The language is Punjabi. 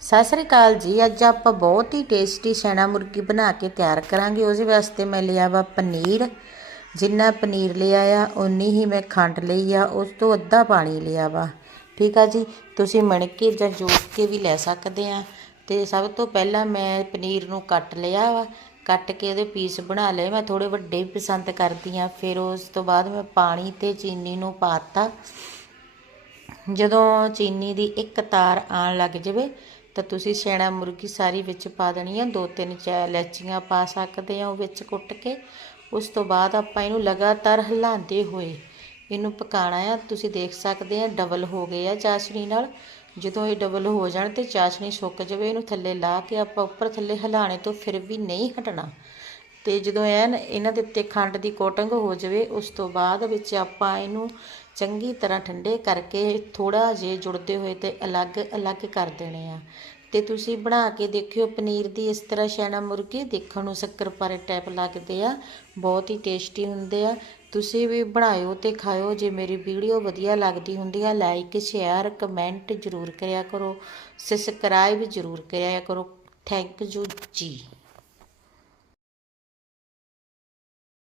ਸਤਿ ਸ੍ਰੀ ਅਕਾਲ ਜੀ, ਅੱਜ ਆਪਾਂ ਬਹੁਤ ਹੀ ਟੇਸਟੀ ਛੈਣਾ ਮੁਰਗੀ ਬਣਾ ਕੇ ਤਿਆਰ ਕਰਾਂਗੇ। ਉਸ ਵਾਸਤੇ ਮੈਂ ਲਿਆ ਵਾ ਪਨੀਰ। ਜਿੰਨਾ ਪਨੀਰ ਲਿਆ ਆ ਉਨੀ ਹੀ ਮੈਂ ਖੰਡ ਲਈ ਆ, ਉਸ ਤੋਂ ਅੱਧਾ ਪਾਣੀ ਲਿਆ ਵਾ। ਠੀਕ ਆ ਜੀ? ਤੁਸੀਂ ਮਣਕੇ ਜਾਂ ਜੋੜ ਕੇ ਵੀ ਲੈ ਸਕਦੇ ਆ। ਤੇ ਸਭ ਤੋਂ ਪਹਿਲਾਂ ਮੈਂ ਪਨੀਰ ਨੂੰ ਕੱਟ ਲਿਆ ਵਾ। ਕੱਟ ਕੇ ਉਹਦੇ ਪੀਸ ਬਣਾ ਲਏ। ਮੈਂ ਥੋੜੇ ਵੱਡੇ ਪਸੰਦ ਕਰਦੀ ਆ। ਫਿਰ ਉਸ ਤੋਂ ਬਾਅਦ ਮੈਂ ਪਾਣੀ ਤੇ ਚੀਨੀ ਨੂੰ ਪਾਤਾ। ਜਦੋਂ ਚੀਨੀ ਦੀ ਇੱਕ ਤਾਰ ਆਣ ਲੱਗ ਜਾਵੇ ਤਾਂ ਤੁਸੀਂ ਛੇਣਾ ਮੁਰਗੀ ਸਾਰੀ ਵਿੱਚ ਪਾ ਦੇਣੀ ਆ। ਦੋ ਤਿੰਨ ਚਾ ਲੈਚੀਆਂ ਪਾ ਸਕਦੇ ਆ ਉਹ ਵਿੱਚ ਕੁੱਟ ਕੇ। ਉਸ ਤੋਂ ਬਾਅਦ ਆਪਾਂ ਇਹਨੂੰ ਲਗਾਤਾਰ ਹਿਲਾਉਂਦੇ ਹੋਏ ਇਹਨੂੰ ਪਕਾਣਾ ਆ। ਤੁਸੀਂ ਦੇਖ ਸਕਦੇ ਆ, ਡਬਲ ਹੋ ਗਏ ਆ ਚਾਸ਼ਨੀ ਨਾਲ। ਜਦੋਂ ਇਹ ਡਬਲ ਹੋ ਜਾਣ ਤੇ ਚਾਸ਼ਨੀ ਸੁੱਕ ਜਾਵੇ, ਇਹਨੂੰ ਥੱਲੇ ਲਾ ਕੇ ਆਪਾਂ ਉੱਪਰ ਥੱਲੇ ਹਿਲਾਣੇ ਤੋਂ ਫਿਰ ਵੀ ਨਹੀਂ ਹਟਣਾ। ਤੇ ਜਦੋਂ ਐਨ ਇਹਨਾਂ ਦੇ ਉੱਤੇ ਖੰਡ ਦੀ ਕੋਟਿੰਗ ਹੋ ਜਾਵੇ, ਉਸ ਤੋਂ ਬਾਅਦ ਵਿੱਚ ਆਪਾਂ ਇਹਨੂੰ ਚੰਗੀ ਤਰ੍ਹਾਂ ਠੰਡੇ ਕਰਕੇ ਥੋੜਾ ਜਿਹਾ ਜੁੜਦੇ ਹੋਏ ਤੇ ਅਲੱਗ-ਅਲੱਗ ਕਰ ਦੇਣੇ ਆ। ਤੇ ਤੁਸੀਂ ਬਣਾ ਕੇ ਦੇਖਿਓ, ਪਨੀਰ ਦੀ ਇਸ ਤਰ੍ਹਾਂ ਸ਼ੈਣਾ ਮੁਰਗੀ ਦੇਖਣ ਨੂੰ ਸ਼ੱਕਰ ਪਾਰੇ ਟਾਈਪ ਲੱਗਦੇ ਆ, ਬਹੁਤ ਹੀ ਟੇਸਟੀ ਹੁੰਦੇ ਆ। ਤੁਸੀਂ ਵੀ ਬਣਾਇਓ ਤੇ ਖਾਇਓ, ਜੇ ਮੇਰੀ ਵੀਡੀਓ ਵਧੀਆ ਲੱਗਦੀ ਹੁੰਦੀ ਆ ਲਾਈਕ ਸ਼ੇਅਰ ਕਮੈਂਟ ਜ਼ਰੂਰ ਕਰਿਆ ਕਰੋ ਸਬਸਕ੍ਰਾਈਬ ਜ਼ਰੂਰ ਕਰਿਆ ਕਰੋ। ਥੈਂਕ ਯੂ ਜੀ।